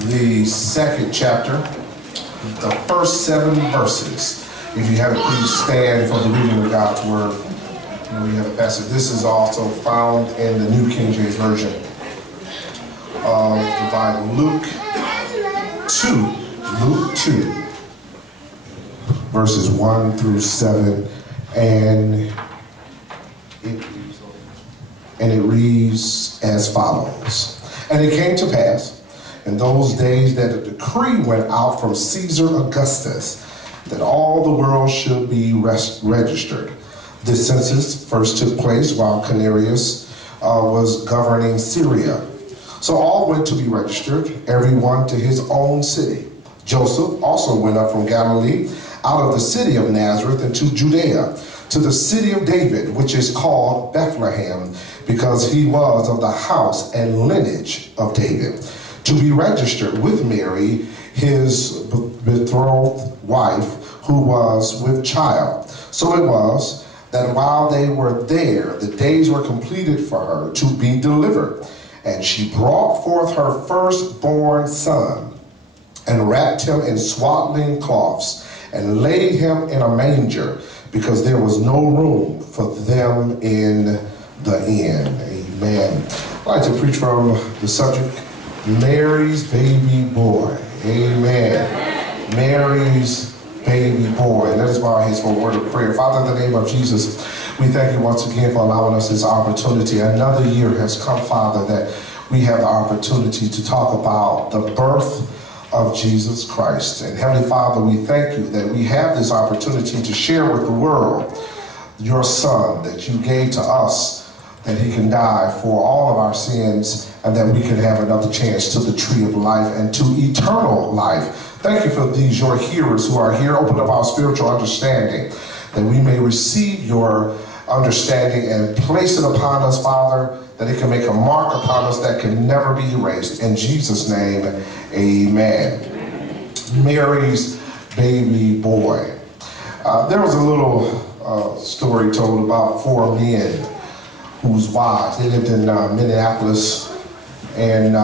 the second chapter, the first 7 verses. If you have it, please stand for the reading of God's word. We have a passage. This is also found in the New King James Version of the Bible. Luke 2, verses 1 through 7, and it reads as follows. And it came to pass in those days that a decree went out from Caesar Augustus that all the world should be registered. This census first took place while Quirinius was governing Syria. So all went to be registered, everyone to his own city. Joseph also went up from Galilee, out of the city of Nazareth into Judea, to the city of David, which is called Bethlehem, because he was of the house and lineage of David, to be registered with Mary, his betrothed wife, who was with child. So it was that while they were there, the days were completed for her to be delivered. And she brought forth her firstborn son, and wrapped him in swaddling cloths, and laid him in a manger, because there was no room for them in the inn. Amen. I'd like to preach from the subject, Mary's baby boy. Amen. Mary's baby boy. And let us bow our heads for a word of prayer. Father, in the name of Jesus, we thank you once again for allowing us this opportunity. Another year has come, Father, that we have the opportunity to talk about the birth of Jesus Christ. And Heavenly Father, we thank you that we have this opportunity to share with the world your Son that you gave to us, that he can die for all of our sins, and that we can have another chance to the tree of life and to eternal life. Thank you for these, your hearers who are here. Open up our spiritual understanding, that we may receive your understanding and place it upon us, Father, that it can make a mark upon us that can never be erased. In Jesus' name, amen. Mary's baby boy. There was a little story told about 4 men whose wives, they lived in Minneapolis, and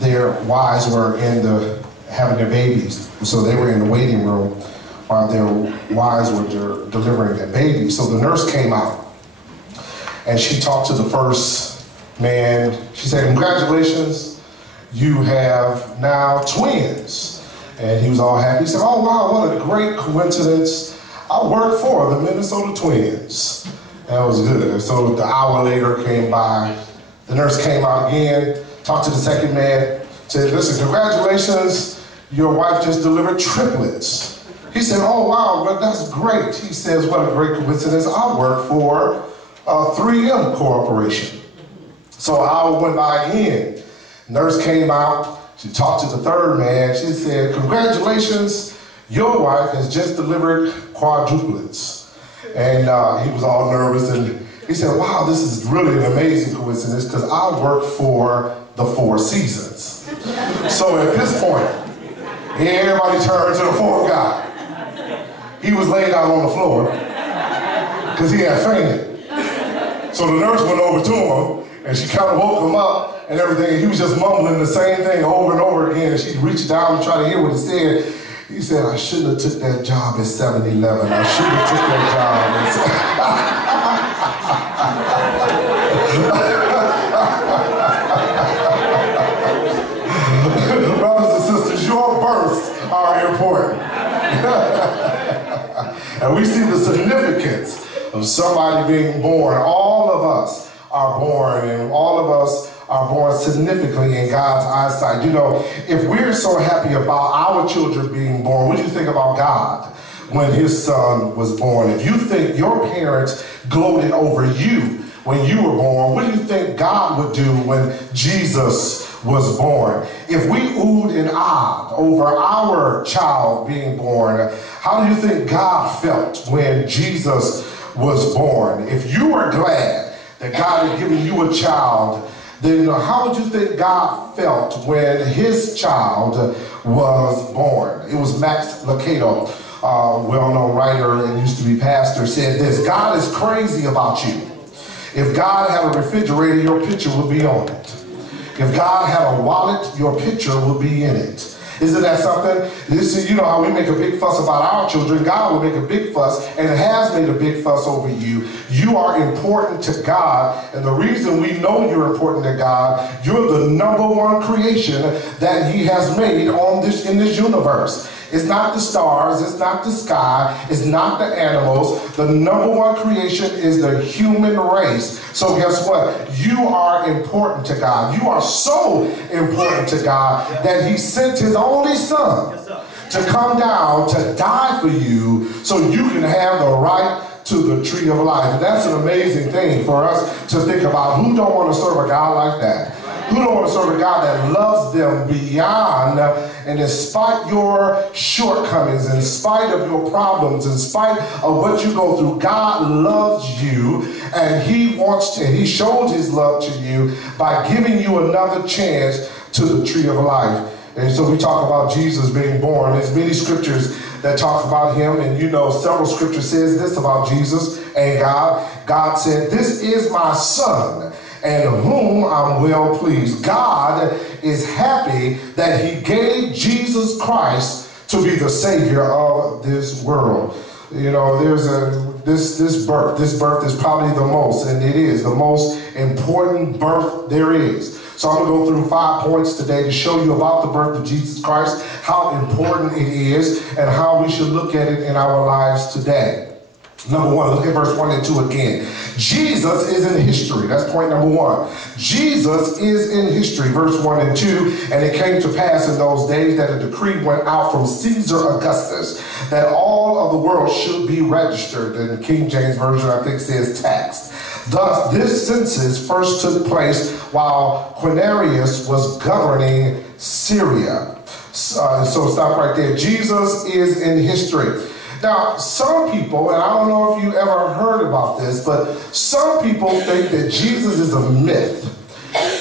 their wives were having their babies. So they were in the waiting room while their wives were delivering their babies. So the nurse came out, and she talked to the first man. She said, "Congratulations, you have now twins." And he was all happy. He said, "Oh wow, what a great coincidence. I work for the Minnesota Twins." That was good. So the hour later came by. The nurse came out again, talked to the second man, said, "Listen, congratulations, your wife just delivered triplets." He said, "Oh wow, well, that's great." He says, "What a great coincidence. I work for 3M Corporation." So an hour went by again. Nurse came out. She talked to the third man. She said, "Congratulations, your wife has just delivered quadruplets." And he was all nervous, and he said, "Wow, this is really an amazing coincidence, because I work for the Four Seasons." So at this point, everybody turned to the fourth guy. He was laid out on the floor because he had fainted. So the nurse went over to him, and she kind of woke him up and everything. He was just mumbling the same thing over and over again, and she reached down and tried to hear what he said. He said, "I shouldn't have took that job at 7-Eleven. I shouldn't have took that job." Brothers and sisters, your births are important. And we see the significance of somebody being born. All of us are born, and all of us are born significantly in God's eyesight. You know, if we're so happy about our children being born, what do you think about God when his son was born? If you think your parents gloated over you when you were born, what do you think God would do when Jesus was born? If we oohed and ahed over our child being born, how do you think God felt when Jesus was born? If you were glad that God had given you a child, then how would you think God felt when his child was born? It was Max Lucado, well-known writer and used to be pastor, said this: "God is crazy about you. If God had a refrigerator, your picture would be on it. If God had a wallet, your picture would be in it. Isn't that something? This is, you know how we make a big fuss about our children. God will make a big fuss, and has made a big fuss over you. You are important to God, and the reason we know you're important to God, you're the #1 creation that He has made in this universe. It's not the stars, it's not the sky, it's not the animals. The #1 creation is the human race. So guess what? You are important to God. You are so important to God that He sent His only Son to come down to die for you so you can have the right to the tree of life. And that's an amazing thing for us to think about. Who don't want to serve a God like that? Who don't want to serve a God that loves them beyond, and in spite your shortcomings, in spite of your problems, in spite of what you go through, God loves you, and He showed His love to you by giving you another chance to the tree of life. And so we talk about Jesus being born. There's many scriptures that talk about Him, and you know several scriptures says this about Jesus and God. God said, "This is my Son, and whom I'm well pleased." God is happy that He gave Jesus Christ to be the Savior of this world. You know, there's this birth is probably the most, and it is the most important birth there is. So I'm going to go through 5 points today to show you about the birth of Jesus Christ, how important it is, and how we should look at it in our lives today. Number 1, look at verse 1 and 2 again. Jesus is in history. That's point number 1. Jesus is in history. Verse 1 and 2. "And it came to pass in those days that a decree went out from Caesar Augustus that all of the world should be registered." And the King James Version, I think, says taxed. "Thus, this census first took place while Quirinius was governing Syria." So stop right there. Jesus is in history. Now, some people, and I don't know if you ever heard about this, but some people think that Jesus is a myth.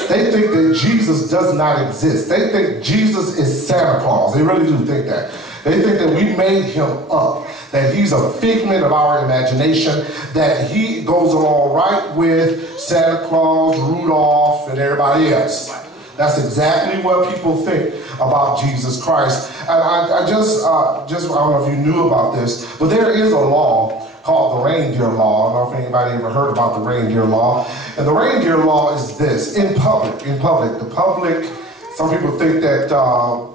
They think that Jesus does not exist. They think Jesus is Santa Claus. They really do think that. They think that we made Him up, that He's a figment of our imagination, that He goes along right with Santa Claus, Rudolph, and everybody else. That's exactly what people think about Jesus Christ. And I don't know if you knew about this, but there is a law called the reindeer law. I don't know if anybody ever heard about the reindeer law. And the reindeer law is this: in public, some people think that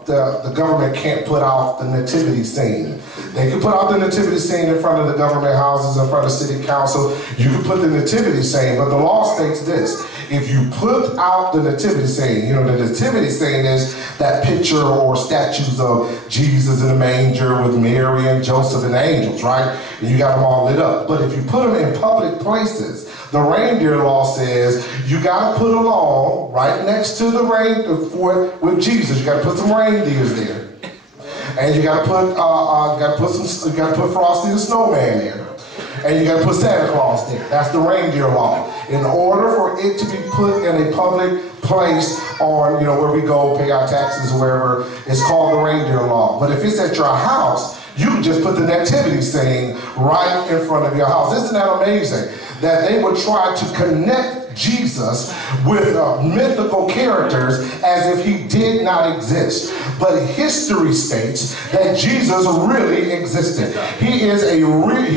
the government can't put out the nativity scene. They can put out the nativity scene in front of the government houses, in front of city council. You can put the nativity scene, but the law states this: if you put out the nativity scene, you know, the nativity scene is that picture or statues of Jesus in a manger with Mary and Joseph and the angels, right? And you got them all lit up. But if you put them in public places, the reindeer law says you got to put along right next to the with Jesus. You got to put some reindeers there, and you got to put Frosty the Snowman there, and you got to put Santa Claus there. That's the reindeer law. In order for it to be put in a public place on, you know, where we go pay our taxes or wherever, it's called the reindeer law. But if it's at your house, you can just put the nativity scene right in front of your house. Isn't that amazing? That they would try to connect Jesus with mythical characters as if He did not exist. But history states that Jesus really existed. He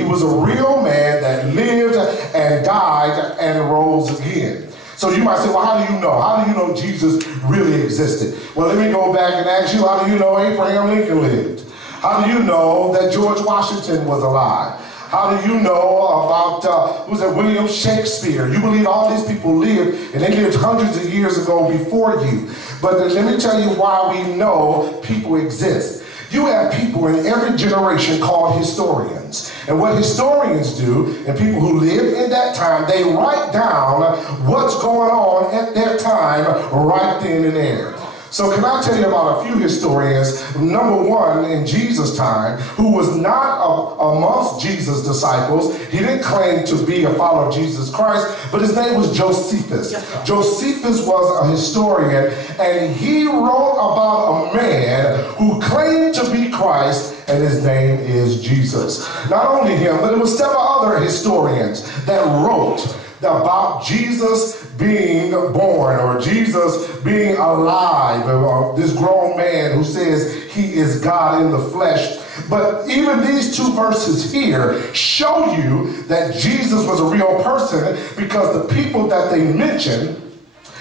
was a real man that lived and died and rose again. So you might say, well, how do you know? How do you know Jesus really existed? Well, let me go back and ask you, how do you know Abraham Lincoln lived? How do you know that George Washington was alive? How do you know about, William Shakespeare? You believe all these people lived, and they lived hundreds of years ago before you. But let me tell you why we know people exist. You have people in every generation called historians. And what historians do, and people who live in that time, they write down what's going on at their time right then and there. So can I tell you about a few historians? Number one, in Jesus' time, who was not amongst Jesus' disciples. He didn't claim to be a follower of Jesus Christ, but his name was Josephus. Josephus was a historian, and he wrote about a man who claimed to be Christ, and his name is Jesus. Not only him, but there were several other historians that wrote about Jesus being born or Jesus being alive, or this grown man who says he is God in the flesh. But even these two verses here show you that Jesus was a real person, because the people that they mention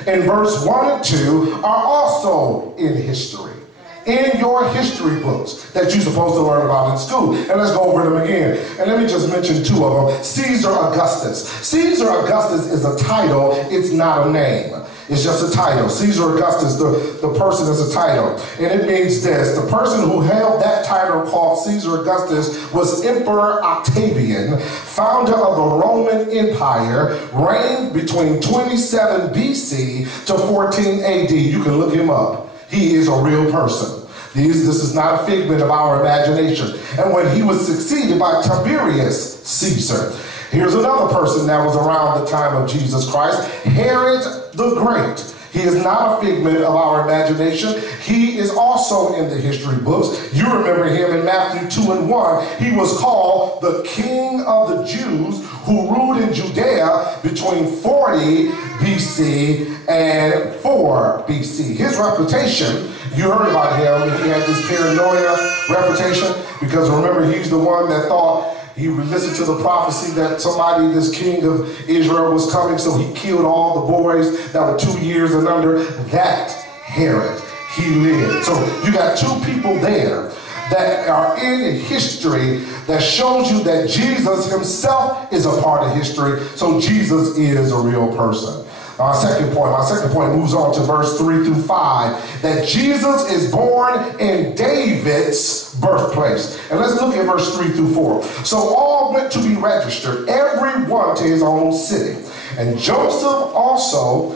in verse 1 and 2 are also in history, in your history books that you're supposed to learn about in school. And let's go over them again. And let me just mention two of them. Caesar Augustus. Caesar Augustus is a title, it's not a name. It's just a title. Caesar Augustus, the person is a title. And it means this: the person who held that title, called Caesar Augustus, was Emperor Octavian, founder of the Roman Empire, reigned between 27 BC to 14 AD. You can look him up. He is a real person. This is not a figment of our imagination. And when he was succeeded by Tiberius Caesar. Here's another person that was around the time of Jesus Christ, Herod the Great. He is not a figment of our imagination. He is also in the history books. You remember him in Matthew 2 and 1. He was called the King of the Jews, who ruled in Judea between 40 BC and 4 BC. His reputation, you heard about him. He had this paranoia reputation, because remember, he's the one that thought he listened to the prophecy that somebody, this king of Israel, was coming, so he killed all the boys that were 2 years and under. That Herod, he lived. So you got two people there that are in history that shows you that Jesus himself is a part of history. So Jesus is a real person. My second point moves on to verse 3 through 5, that Jesus is born in David's birthplace. And let's look at verse 3 through 4. So all went to be registered, every one to his own city. And Joseph also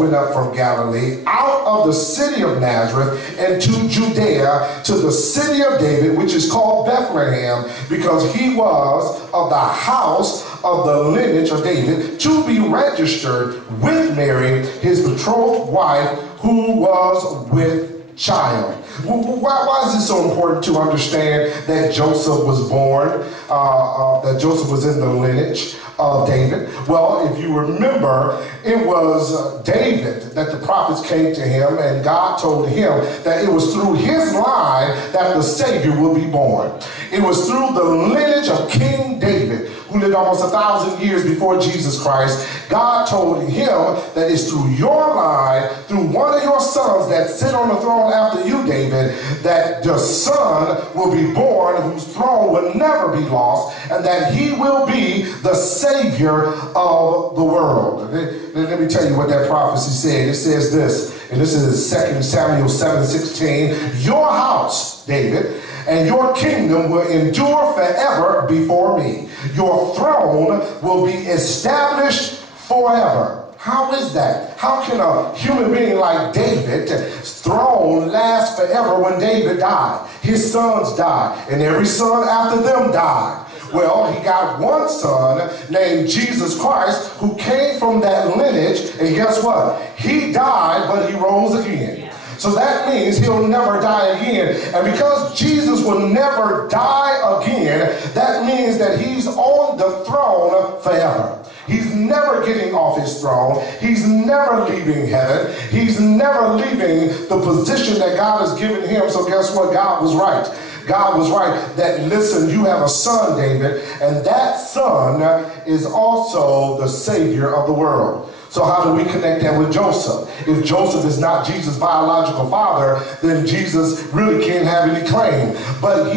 went up from Galilee, out of the city of Nazareth, and to Judea, to the city of David, which is called Bethlehem, because he was of the house of the lineage of David, to be registered with Mary, his betrothed wife, who was with child. Why is it so important to understand that Joseph was born, that Joseph was in the lineage of David? Well, if you remember, it was David that the prophets came to him, and God told him that it was through his line that the Savior will be born. It was through the lineage of King David, who lived almost 1,000 years before Jesus Christ. God told him that it's through your line, through one of your sons that sit on the throne after you, David, that the son will be born whose throne will never be lost, and that he will be the Savior of the world. Let me tell you what that prophecy said. It says this, and this is 2 Samuel 7:16, your house, David, and your kingdom will endure forever before me. Your throne will be established forever. How is that? How can a human being like David's throne last forever when David died? His sons died, and every son after them died. Well, he got one son named Jesus Christ who came from that lineage, and guess what? He died, but he rose again. So that means he'll never die again. And because Jesus will never die again, that means that he's on the throne forever. He's never getting off his throne. He's never leaving heaven. He's never leaving the position that God has given him. So guess what? God was right. God was right that, listen, you have a son, David, and that son is also the Savior of the world. So how do we connect that with Joseph? If Joseph is not Jesus' biological father, then Jesus really can't have any claim. But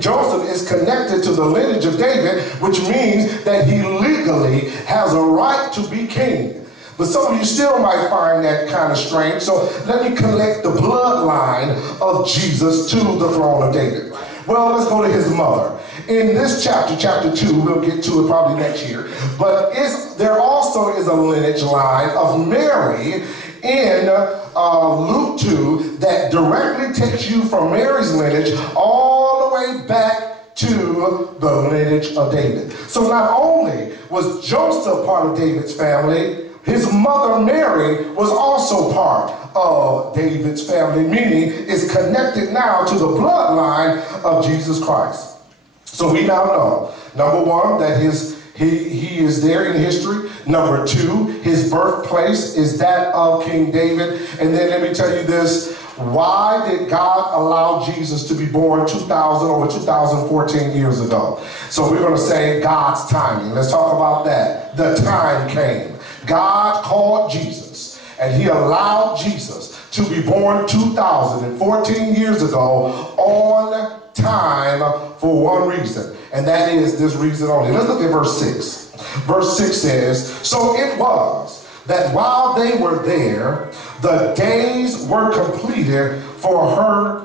Joseph is connected to the lineage of David, which means that he legally has a right to be king. But some of you still might find that kind of strange. So let me connect the bloodline of Jesus to the throne of David. Well, let's go to his mother. In this chapter, chapter 2, we'll get to it probably next year, but there also is a lineage line of Mary in Luke 2 that directly takes you from Mary's lineage all the way back to the lineage of David. So not only was Joseph part of David's family, his mother Mary was also part of David's family, meaning it's connected now to the bloodline of Jesus Christ. So we now know, number one, that his He is there in history. Number two, his birthplace is that of King David. And then let me tell you this. Why did God allow Jesus to be born over 2014 years ago? So we're going to say God's timing. Let's talk about that. The time came. God called Jesus, and he allowed Jesus to be born 2014 years ago on time for one reason. And that is this reason only. Let's look at verse 6. Verse 6 says, "So it was that while they were there, the days were completed for her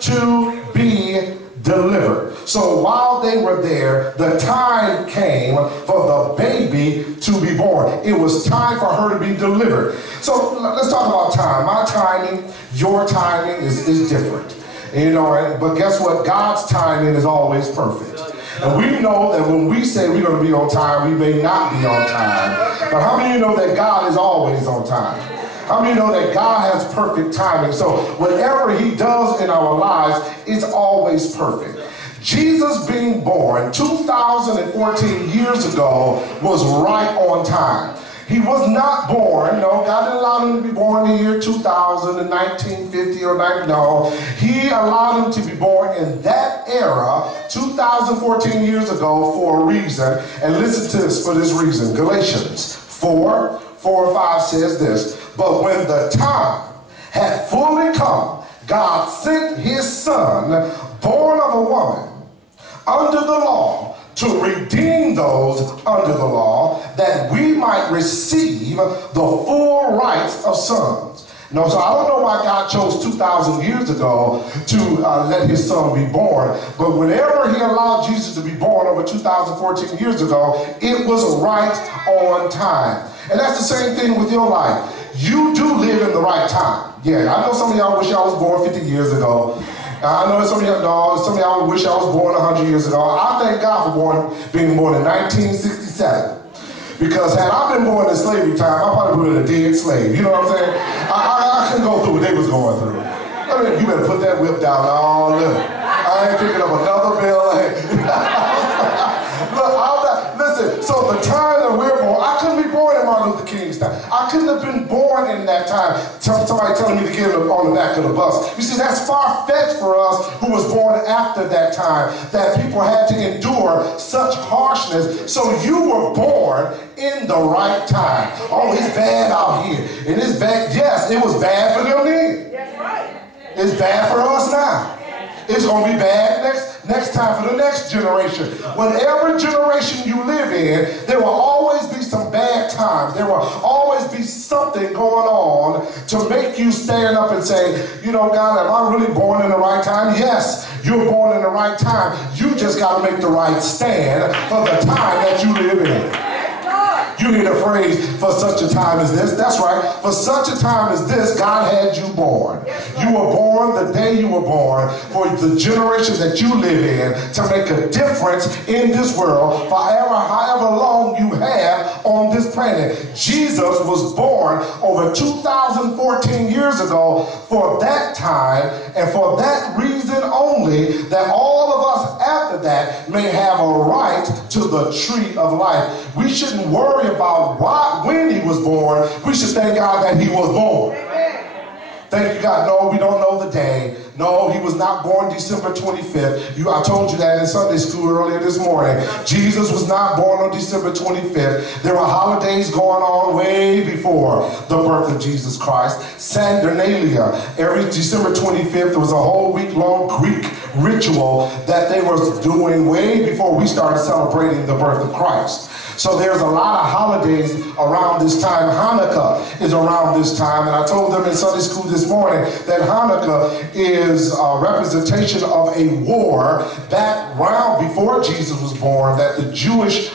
to be delivered." So while they were there, the time came for the baby to be born. It was time for her to be delivered. So let's talk about time. My timing, your timing is different. You know, but guess what? God's timing is always perfect. And we know that when we say we're going to be on time, we may not be on time. But how many of you know that God is always on time? How many of you know that God has perfect timing? So whatever he does in our lives, it's always perfect. Jesus being born 2014 years ago was right on time. He was not born, no, God didn't allow him to be born in the year 2000 and 1950 or 90, no. He allowed him to be born in that era 2014 years ago for a reason. And listen to this, for this reason. Galatians 4 and 5 says this, "But when the time had fully come, God sent his son, born of a woman, under the law, to redeem those under the law, that we might receive the full rights of sons." No, so I don't know why God chose 2,000 years ago to let his son be born, but whenever he allowed Jesus to be born over 2014 years ago, it was right on time. And that's the same thing with your life. You do live in the right time. Yeah, I know some of y'all wish y'all was born 50 years ago. I know some of y'all wish I was born 100 years ago. I thank God for being born in 1967. Because had I been born in slavery time, I probably would have been a dead slave. You know what I'm saying? I couldn't go through what they was going through. I mean, you better put that whip down. Oh, look. I ain't picking up another bill. Look, listen, so the time that we're born, I couldn't be born in Martin Luther King's time. I couldn't have been born in that time. Somebody telling me to get on the back of the bus. You see, that's far-fetched for us who was born after that time, that people had to endure such harshness. So you were born in the right time. Oh, it's bad out here. And it's bad. Yes, it was bad for them then. That's right. It's bad for us now. It's going to be bad next time for the next generation. Whatever generation you live in, there will always be some bad times. There will always be something going on to make you stand up and say, you know, God, am I really born in the right time? Yes, you're born in the right time. You just got to make the right stand for the time that you live in. You hear the phrase, for such a time as this. That's right. For such a time as this, God had you born. You were born the day you were born for the generation that you live in to make a difference in this world forever, however long you have on this planet. Jesus was born over 2014 years ago for that time and for that reason only, that all of us after that may have a right to the tree of life. We shouldn't worry about when he was born. We should thank God that he was born. Thank you, God. No, we don't know the day. No, he was not born December 25th. I told you that in Sunday school earlier this morning. Jesus was not born on December 25th. There were holidays going on way before the birth of Jesus Christ. Saturnalia. Every December 25th, there was a whole week-long Greek ritual that they were doing way before we started celebrating the birth of Christ. So there's a lot of holidays around this time. Hanukkah is around this time. And I told them in Sunday school this morning that Hanukkah is a representation of a war back around before Jesus was born that the Jewish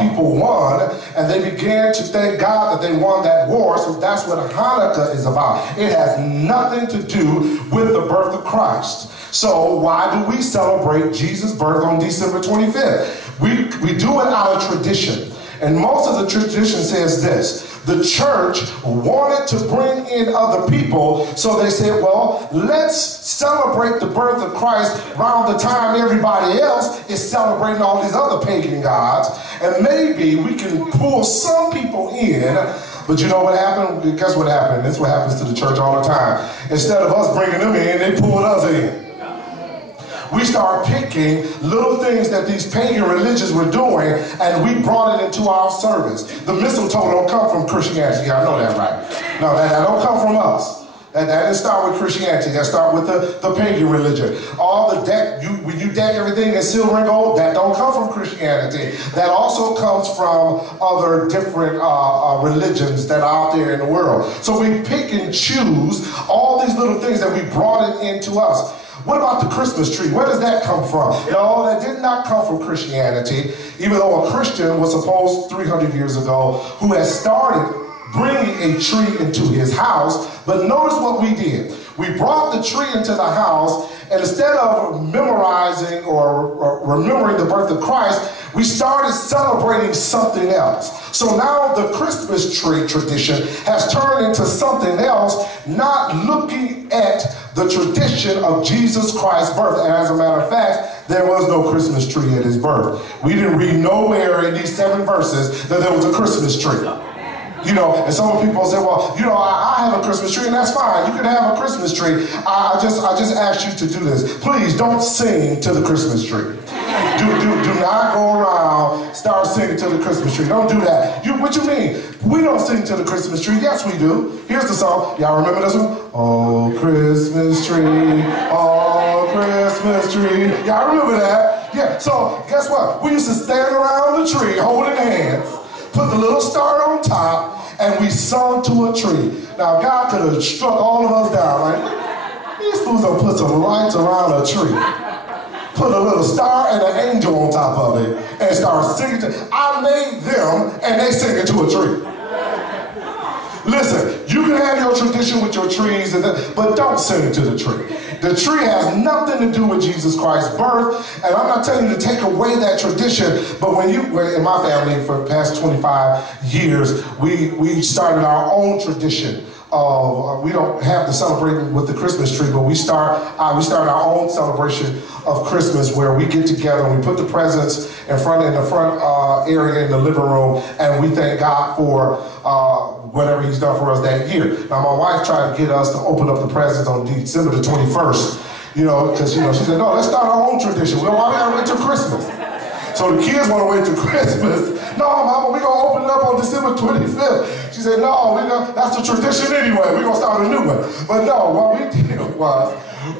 people won, and they began to thank God that they won that war. So that's what Hanukkah is about. It has nothing to do with the birth of Christ. So why do we celebrate Jesus' birth on December 25th? We do it out of tradition. And most of the tradition says this: the church wanted to bring in other people, so they said, well, let's celebrate the birth of Christ around the time everybody else is celebrating all these other pagan gods, and maybe we can pull some people in. But you know what happened? Guess what happened? This is what happens to the church all the time. Instead of us bringing them in, they pulled us in. We start picking little things that these pagan religions were doing, and we brought it into our service. The mistletoe don't come from Christianity. I know that, right? No, that don't come from us. That didn't start with Christianity. That start with the pagan religion. All the deck, when you deck everything in silver and gold, that don't come from Christianity. That also comes from other different religions that are out there in the world. So we pick and choose all these little things that we brought it into us. What about the Christmas tree? Where does that come from? No, that did not come from Christianity, even though a Christian was supposed 300 years ago who had started bringing a tree into his house. But notice what we did. We brought the tree into the house, and instead of memorizing or remembering the birth of Christ, we started celebrating something else. So now the Christmas tree tradition has turned into something else, not looking at the tradition of Jesus Christ's birth. And as a matter of fact, there was no Christmas tree at his birth. We didn't read nowhere in these 7 verses that there was a Christmas tree. You know, and some people say, well, you know, I have a Christmas tree, and that's fine. You can have a Christmas tree. I just asked you to do this. Please don't sing to the Christmas tree. Do not go around start singing to the Christmas tree. Don't do that. What you mean? We don't sing to the Christmas tree. Yes, we do. Here's the song. Y'all remember this one? Oh, Christmas tree. Oh, Christmas tree. Y'all remember that? Yeah. So guess what? We used to stand around the tree holding hands, put the little star on top, and we sung to a tree. Now, God could have struck all of us down, right? These fools don't put some lights around a tree, put a little star and an angel on top of it, and start singing. I made them, and they singing to a tree. Listen, you can have your tradition with your trees, but don't sing to the tree. The tree has nothing to do with Jesus Christ's birth, and I'm not telling you to take away that tradition, but when in my family for the past 25 years, we started our own tradition. We don't have to celebrate with the Christmas tree, but we start our own celebration of Christmas where we get together and we put the presents in the front area in the living room, and we thank God for whatever he's done for us that year. Now, my wife tried to get us to open up the presents on December the 21st, you know, because, you know, she said, no, let's start our own tradition. Well, why we gotta wait till Christmas? So the kids want to wait till Christmas. No, Mama, we're going to open it up on December 25th. She said, no, that's the tradition anyway. We're going to start a new one. But no, what we did was,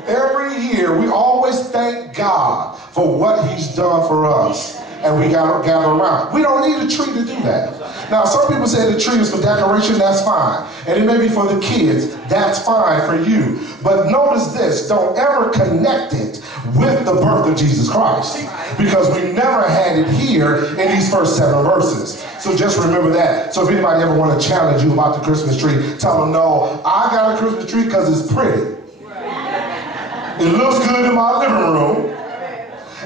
every year, we always thank God for what he's done for us. And we gather around. We don't need a tree to do that. Now, some people say the tree is for decoration. That's fine. And it may be for the kids. That's fine for you. But notice this. Don't ever connect it with the birth of Jesus Christ, because we never had it here in these first 7 verses. So just remember that. So if anybody ever want to challenge you about the Christmas tree, tell them, no, I got a Christmas tree because it's pretty. It looks good in my living room,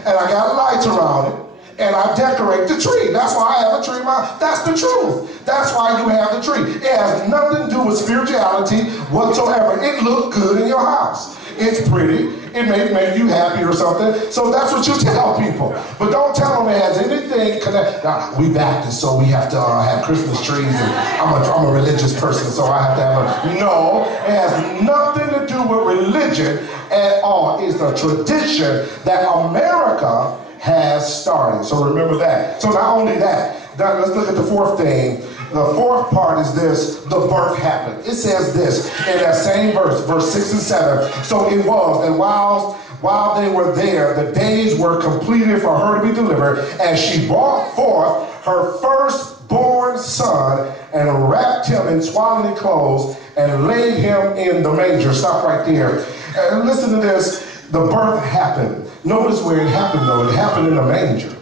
and I got lights around it, and I decorate the tree. That's why I have a tree in my, that's the truth. That's why you have the tree. It has nothing to do with spirituality whatsoever. It looks good in your house. It's pretty. It may make you happy or something. So that's what you tell people. But don't tell them it has anything connected. Now, we Baptists, so we have to have Christmas trees, and I'm a religious person, so I have to have a... No, it has nothing to do with religion at all. It's a tradition that America has started. So remember that. So not only that, now let's look at the 4th thing. The 4th part is this: the birth happened. It says this in that same verse 6 and 7. So it was, and while they were there, the days were completed for her to be delivered, and she brought forth her firstborn son, and wrapped him in swaddling clothes, and laid him in the manger. Stop right there. And listen to this. The birth happened. Notice where it happened, though. It happened in the manger.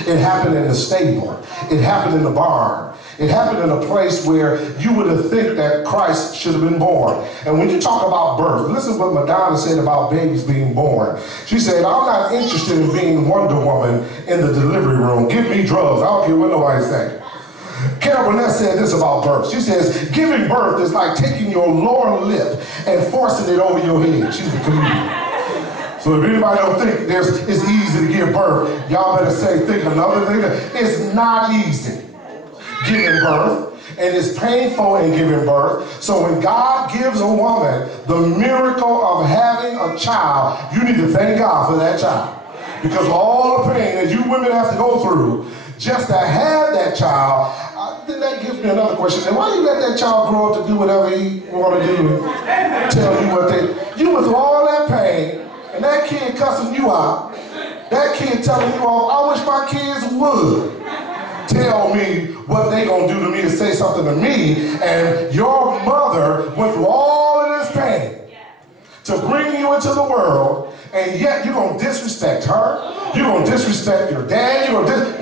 It happened in the stable. It happened in the barn. It happened in a place where you would have think that Christ should have been born. And when you talk about birth, listen to what Madonna said about babies being born. She said, I'm not interested in being Wonder Woman in the delivery room. Give me drugs. I don't care what nobody say. Carol Burnett said this about birth. She says, giving birth is like taking your lower lip and forcing it over your head. She's a comedian. So if anybody don't think it's easy to give birth, y'all better think another thing. It's not easy giving birth, and it's painful in giving birth. So when God gives a woman the miracle of having a child, you need to thank God for that child. Because all the pain that you women have to go through just to have that child, then that gives me another question. And why you let that child grow up to do whatever he want to do and tell you what they... You went through all that pain, and that kid cussing you out, that kid telling you off. I wish my kids would tell me what they gonna do to me to say something to me, and your mother went through all of this pain to bring you into the world, and yet you're gonna disrespect her, you're gonna disrespect your dad,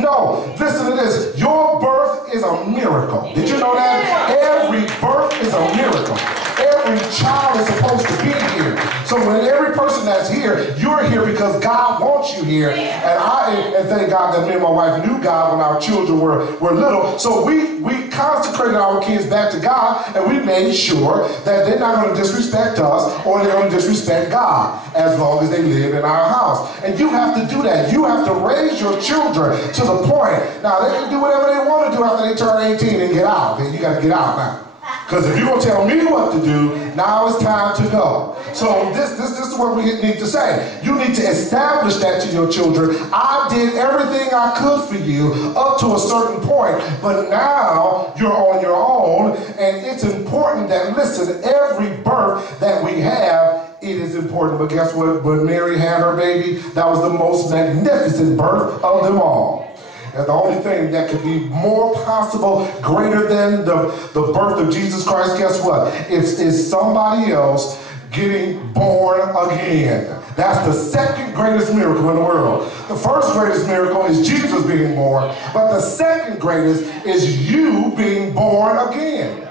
no, listen to this, your birth is a miracle. Did you know that? Every birth is a miracle. Every child is supposed to be here. So when every person that's here, you're here because God wants you here. And thank God that me and my wife knew God when our children were little. So we consecrated our kids back to God, and we made sure that they're not going to disrespect us or they're going to disrespect God as long as they live in our house. And you have to do that. You have to raise your children to the point. Now, they can do whatever they want to do after they turn 18 and get out. Okay? You got to get out now. Because if you're going to tell me what to do, now it's time to go. So this is what we need to say. You need to establish that to your children. I did everything I could for you up to a certain point, but now you're on your own, and it's important that, listen, every birth that we have, it is important. But guess what? When Mary had her baby, that was the most magnificent birth of them all. And the only thing that could be more possible, greater than the birth of Jesus Christ, guess what? It's somebody else getting born again. That's the second greatest miracle in the world. The first greatest miracle is Jesus being born, but the second greatest is you being born again.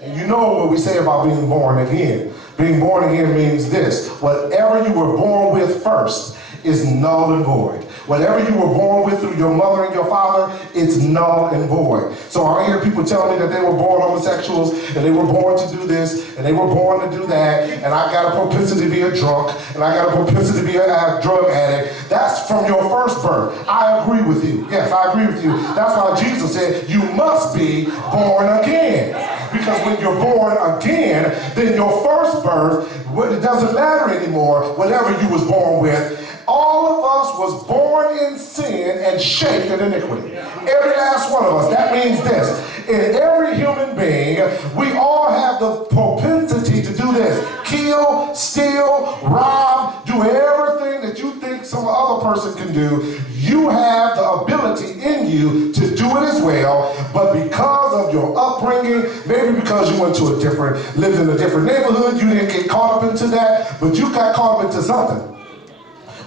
And you know what we say about being born again. Being born again means this: whatever you were born with first is null and void. Whatever you were born with through your mother and your father, it's null and void. So I hear people tell me that they were born homosexuals, and they were born to do this, and they were born to do that, and I got a propensity to be a drunk, and I got a propensity to be a drug addict. That's from your first birth. I agree with you. Yes, I agree with you. That's why Jesus said, you must be born again. Because when you're born again, then your first birth, it doesn't matter anymore, whatever you was born with. All of us was born in sin and shaped in iniquity. Every last one of us. That means this: in every human being, we all have the propensity to do this: kill, steal, rob, do everything that you think some other person can do. You have the ability in you to do it as well, but because of your upbringing, maybe because you lived in a different neighborhood, you didn't get caught up into that, but you got caught up into something.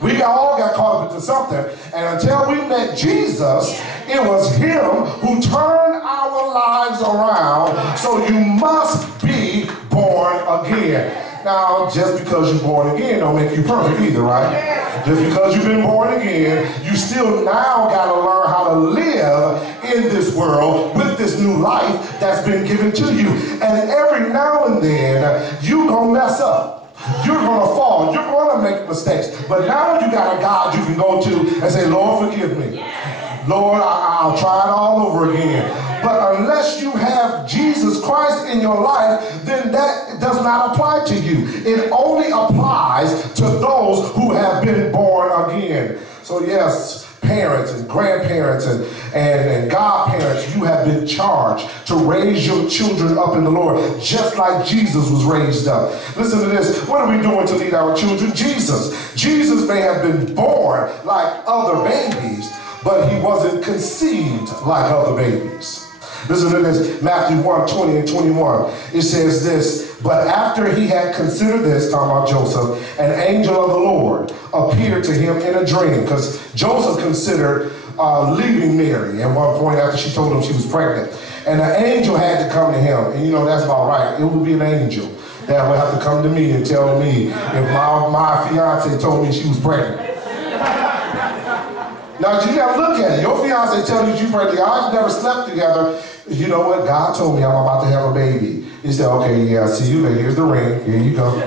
We all got caught up into something, and until we met Jesus, it was him who turned our lives around. So you must be born again. Now, just because you're born again don't make you perfect either, right? Just because you've been born again, you still now got to learn how to live in this world with this new life that's been given to you. And every now and then, you're going to mess up. You're going to fall. You're going to make mistakes. But now you got a God you can go to and say, Lord, forgive me. Lord, I'll try it all over again. But unless you have Jesus Christ in your life, then that does not apply to you. It only applies to those who have been born again. So yes, parents and grandparents and godparents, you have been charged to raise your children up in the Lord, just like Jesus was raised up. Listen to this. What are we doing to lead our children? Jesus may have been born like other babies, but he wasn't conceived like other babies. Listen to this, Matthew 1:20 and 21. It says this: but after he had considered this, talking about Joseph, an angel of the Lord appeared to him in a dream, because Joseph considered leaving Mary at one point after she told him she was pregnant. And an angel had to come to him. And you know, that's about right. It would be an angel that would have to come to me and tell me if my fiance told me she was pregnant. Now, you gotta look at it. Your fiance tells you she's pregnant. I've never slept together. You know what? God told me I'm about to have a baby. He said, okay, yeah, see you later. Here's the ring. Here you go.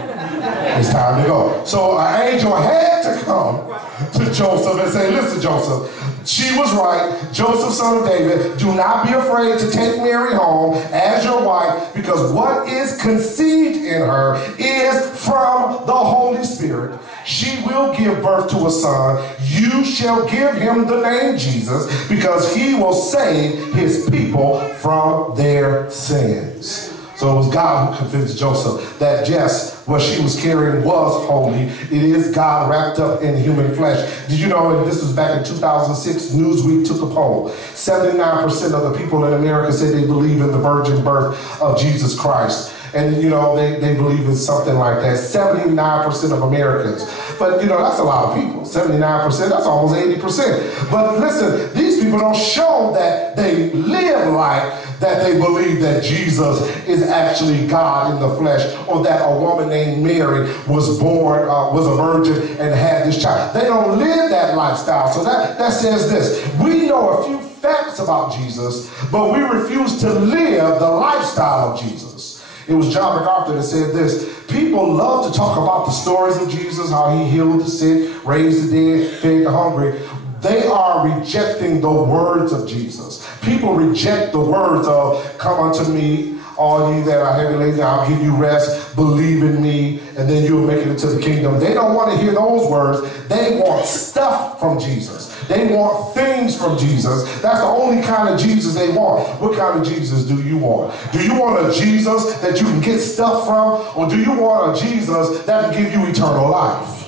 It's time to go. So an angel had to come to Joseph and say, listen, Joseph, she was right. Joseph, son of David, do not be afraid to take Mary home as your wife, because what is conceived in her is from the Holy Spirit. She will give birth to a son. You shall give him the name Jesus, because he will save his people from their sins. So it was God who convinced Joseph that yes, what she was carrying was holy. It is God wrapped up in human flesh. Did you know, and this was back in 2006, Newsweek took a poll. 79% of the people in America said they believe in the virgin birth of Jesus Christ. And you know, they believe in something like that. 79% of Americans. But you know, that's a lot of people. 79%, that's almost 80%. But listen, these people don't show that they live like that they believe that Jesus is actually God in the flesh, or that a woman named Mary was born, was a virgin and had this child. They don't live that lifestyle. So that says this. We know a few facts about Jesus, but we refuse to live the lifestyle of Jesus. It was John MacArthur that said this: people love to talk about the stories of Jesus, how he healed the sick, raised the dead, fed the hungry. They are rejecting the words of Jesus. People reject the words of, come unto me, all ye that are heavy laden, I'll give you rest, believe in me, and then you'll make it into the kingdom. They don't want to hear those words. They want stuff from Jesus. They want things from Jesus. That's the only kind of Jesus they want. What kind of Jesus do you want? Do you want a Jesus that you can get stuff from, or do you want a Jesus that can give you eternal life?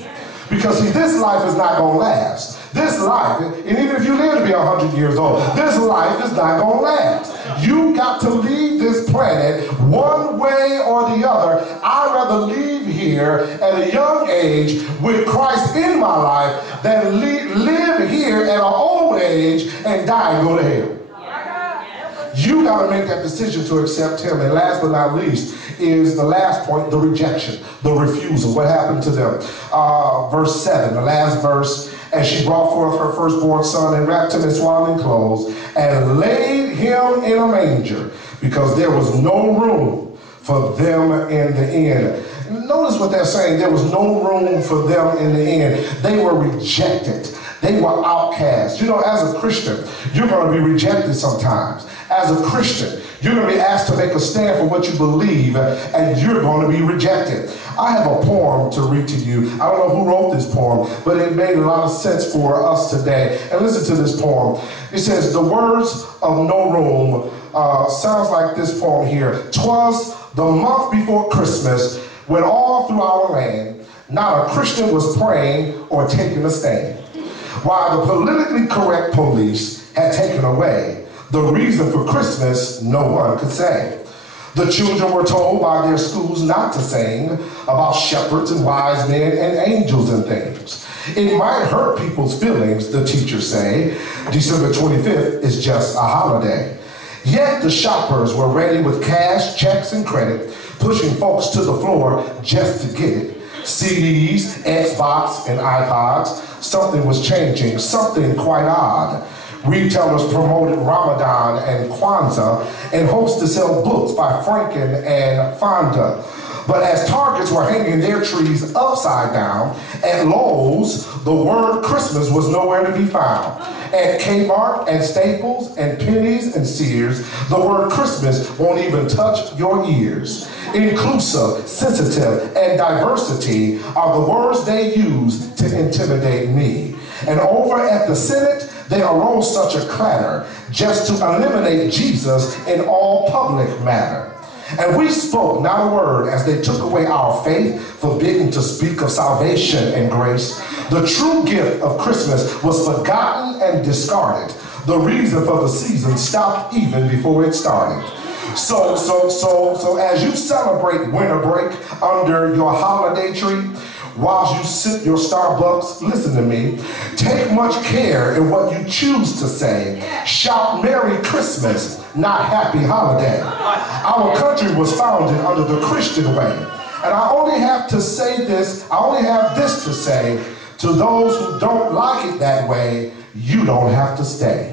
Because see, this life is not going to last. This life, and even if you live to be 100 years old, this life is not going to last. You got to leave this planet one way or the other. I'd rather leave here at a young age with Christ in my life than live here at an old age and die and go to hell. You got to make that decision to accept him. And last but not least is the last point, the rejection, the refusal. What happened to them? Verse 7, the last verse. And she brought forth her firstborn son and wrapped him in swaddling clothes and laid him in a manger, because there was no room for them in the inn. Notice what they're saying. There was no room for them in the inn. They were rejected. They were outcast. You know, as a Christian, you're going to be rejected sometimes. As a Christian, you're going to be asked to make a stand for what you believe, and you're going to be rejected. I have a poem to read to you. I don't know who wrote this poem, but it made a lot of sense for us today. And listen to this poem. It says, the words of No Room sounds like this poem here. 'Twas the month before Christmas, when all through our land, not a Christian was praying or taking a stand, while the politically correct police had taken away the reason for Christmas no one could say. The children were told by their schools not to sing about shepherds and wise men and angels and things. It might hurt people's feelings, the teachers say. December 25th is just a holiday. Yet the shoppers were ready with cash, checks, and credit, pushing folks to the floor just to get it. CDs, Xbox, and iPods. Something was changing, something quite odd. Retailers promoted Ramadan and Kwanzaa in hopes to sell books by Franken and Fonda. But as Targets were hanging their trees upside down, at Lowe's, the word Christmas was nowhere to be found. At Kmart and Staples and Penny's and Sears, the word Christmas won't even touch your ears. Inclusive, sensitive, and diversity are the words they use to intimidate me. And over at the Senate, there arose such a clatter just to eliminate Jesus in all public matter. And we spoke not a word as they took away our faith, forbidding to speak of salvation and grace. The true gift of Christmas was forgotten and discarded. The reason for the season stopped even before it started. So as you celebrate winter break under your holiday tree, while you sip your Starbucks, listen to me, take much care in what you choose to say. Shout Merry Christmas, not happy holiday. Our country was founded under the Christian way. And I only have to say this, I only have this to say to those who don't like it that way, you don't have to stay.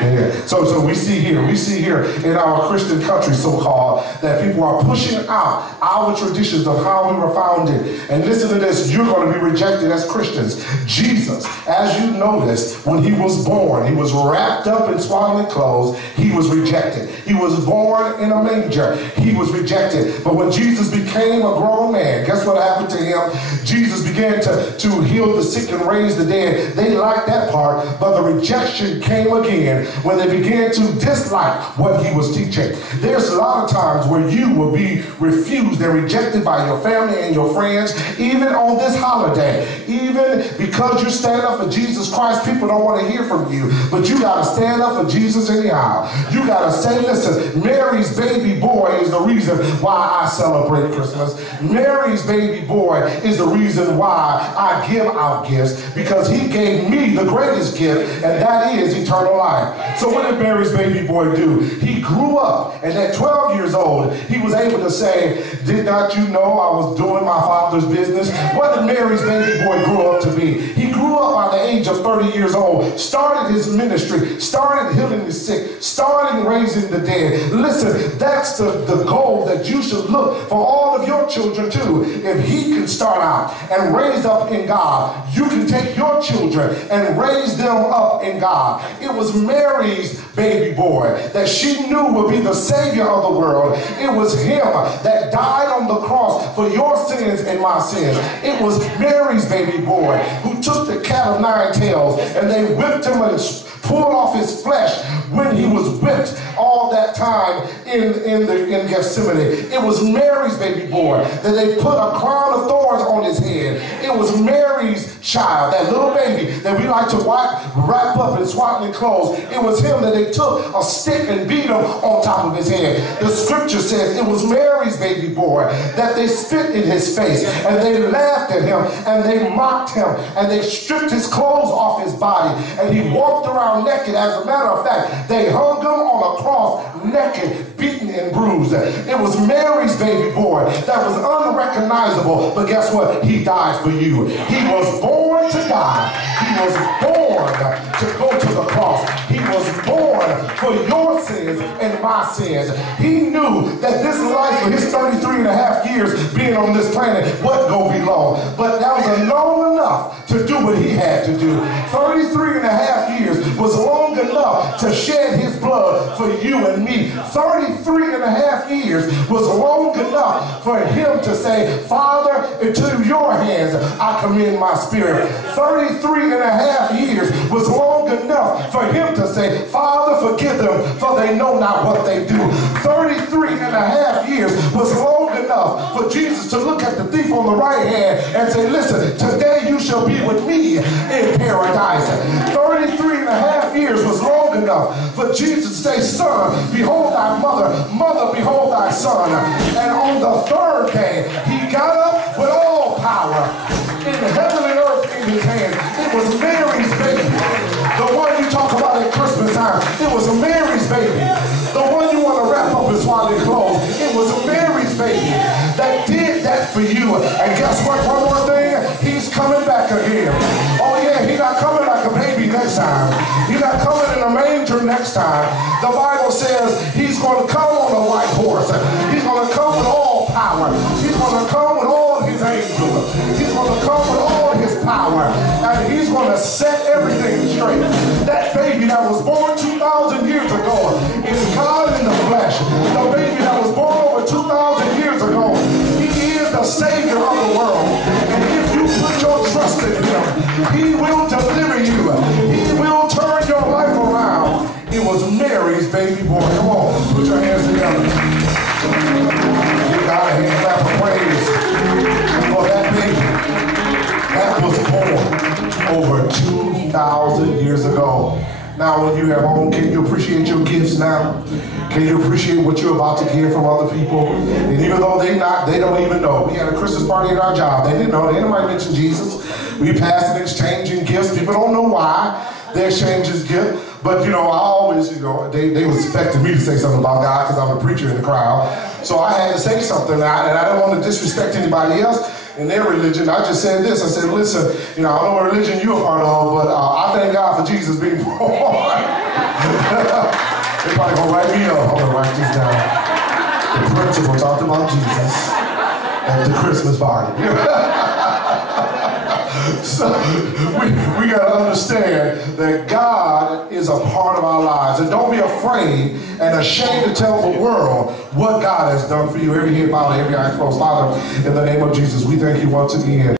Yeah. So we see here in our Christian country, so-called, that people are pushing out our traditions of how we were founded. And listen to this, you're going to be rejected as Christians. Jesus, as you notice, when he was born, he was wrapped up in swaddling clothes, he was rejected. He was born in a manger, he was rejected. But when Jesus became a grown man, guess what happened to him? Jesus began to heal the sick and raise the dead. They liked that part, but the rejection came again when they began to dislike what he was teaching. There's a lot of times where you will be refused and rejected by your family and your friends, even on this holiday. Even because you stand up for Jesus Christ, people don't want to hear from you, but you got to stand up for Jesus anyhow. You got to say, listen, Mary's baby boy is the reason why I celebrate Christmas. Mary's baby boy is the reason why I give out gifts, because he gave me the greatest gift, and that is eternal life. So what did Mary's baby boy do? He grew up, and at 12 years old, he was able to say, did not you know I was doing my father's business? What did Mary's baby boy grow up to be? He grew up by the age of 30 years old, started his ministry, started healing the sick, started raising the dead. Listen, that's the goal that you should look for all of your children too. If he can start out and raise up in God, you can take your children and raise them up in God. It was Mary's baby boy that she knew would be the Savior of the world. It was him that died on the cross for your sins and my sins. It was Mary's baby boy who took the cat of nine tails and they whipped him and pulled off his flesh when he was whipped all that time in Gethsemane. It was Mary's baby boy that they put a crown of thorns on his head. It was Mary's child, that little baby that we like to wrap up in swaddling clothes. It was him that they took a stick and beat him on top of his head. The scripture says it was Mary's baby boy that they spit in his face and they laughed at him and they mocked him and they stripped his clothes off his body and he walked around naked. As a matter of fact, they hung him on a cross naked, beaten and bruised. It was Mary's baby boy that was unrecognizable, but guess what? He died for you. He was born to die. He was born to go to the cross. He was born for your sins and my sins. He knew that this life of his 33 and a half years being on this planet wasn't going to be long, but that was long enough to do what he had to do. 33 and a half years was long enough to shed his blood for you and me. 33 and a half years was long enough for him to say, Father, into your hands I commend my spirit. 33 and a half years was long enough for him to say, Father, forgive them, for they know not what they do. 33 and a half years was long enough for Jesus to look at the thief on the right hand and say, listen, today you shall be with me in paradise. 33 and a half years was long enough for Jesus to say, son, behold thy mother, mother, behold thy son. And on the third day, he got up with all power in heaven and earth in his hand. It was Mary's baby. The one you talk about at Christmas time. It was Mary's baby. The one you want to wrap up in swaddling clothes. It was Mary's baby that did that for you. And guess what? One more thing. He's coming back again. Oh yeah, he's not coming like a baby next time. He's not coming in a manger next time. The Bible says he's going to come on a white horse. He's going to come with all power. He's going to come with all his angels. He's going to come with all his power. And he's going to set everything straight. That baby that was born 2,000 years ago is God in the flesh. The baby that was born over 2,000 years ago, he is the Savior of the world. And if you put your trust in him, he will deliver you. He will turn your life around. It was Mary's baby boy. Come on, put your hands together. Give God a hand clap of praise for that baby that was born over 2,000 years ago. Now when you're at home, can you appreciate your gifts now? Can you appreciate what you're about to hear from other people? And even though they don't even know. We had a Christmas party at our job. They didn't know. They didn't mention Jesus. We passed and exchanging gifts. People don't know why. They exchanged his gift. But, you know, I always, you know, they was expecting me to say something about God because I'm a preacher in the crowd. So I had to say something, and I don't want to disrespect anybody else in their religion. I just said this. I said, listen, you know, I don't know what religion you're a part of, but I thank God for Jesus being born. They're probably going to write me up. I'm going to write this down. The principal talked about Jesus at the Christmas party. So we got to understand that God is a part of our lives. And don't be afraid and ashamed to tell the world what God has done for you. Every head bowed, every eye closed. Father, in the name of Jesus, we thank you once again.